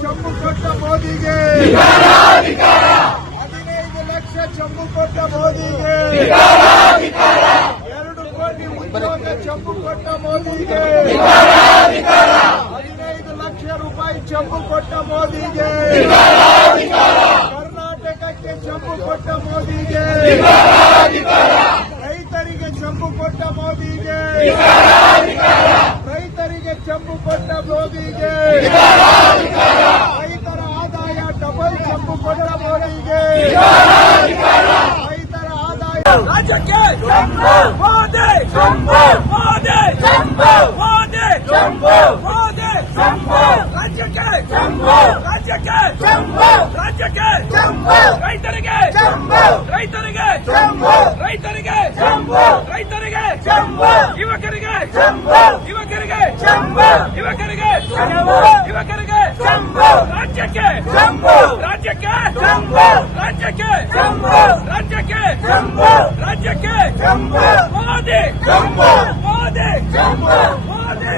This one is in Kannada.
ಚಂಬು ಕೊಟ್ಟ ಮೋದಿಗೆ ಹದಿನೈದು ಲಕ್ಷ ಚಂಬು ಕೊಟ್ಟ ಮೋದಿಗೆ ಎರಡು ಕೋಟಿ ಉದ್ಯೋಗ ಚಂಬು ಕೊಟ್ಟ ಮೋದಿಗೆ ಹದಿನೈದು ಲಕ್ಷ ರೂಪಾಯಿ ಚಂಬು ಕೊಟ್ಟ ಮೋದಿಗೆ ಕರ್ನಾಟಕಕ್ಕೆ ಚಂಬು ಕೊಟ್ಟ ಮೋದಿಗೆ ರೈತರಿಗೆ ಚಂಬು ಕೊಟ್ಟ ಮೋದಿಗೆ ರೈತರಿಗೆ ಚಂಬು ಕೊಟ್ಟ ಮೋದಿಗೆ ರೈತರ ಆದಾಯ ಡಬಲ್ ಚಂಬು ಕೊಟ್ಟ ಮೋದಿಗೆ ರೈತರ ಆದಾಯ ರಾಜ್ಯಕ್ಕೆ ಮೋದಿ ಮೋದಿ ಮೋದಿ ಮೋದಿ ರಾಜ್ಯಕ್ಕೆ ರಾಜ್ಯಕ್ಕೆ ರಾಜ್ಯಕ್ಕೆ ರೈತರಿಗೆ ರೈತರಿಗೆ ರೈತರಿಗೆ ರೈತರಿಗೆ ಯುವಕರಿಗೆ ಯುವಕರಿಗೆ ಯುವಕರಿಗೆ ಯುವಕರಿಗೆ ರಾಜ್ಯಕ್ಕೆ ರಾಜ್ಯಕ್ಕೆ ಮೋದಿ ಮೋದಿ ಮೋದಿ ಮೋದಿ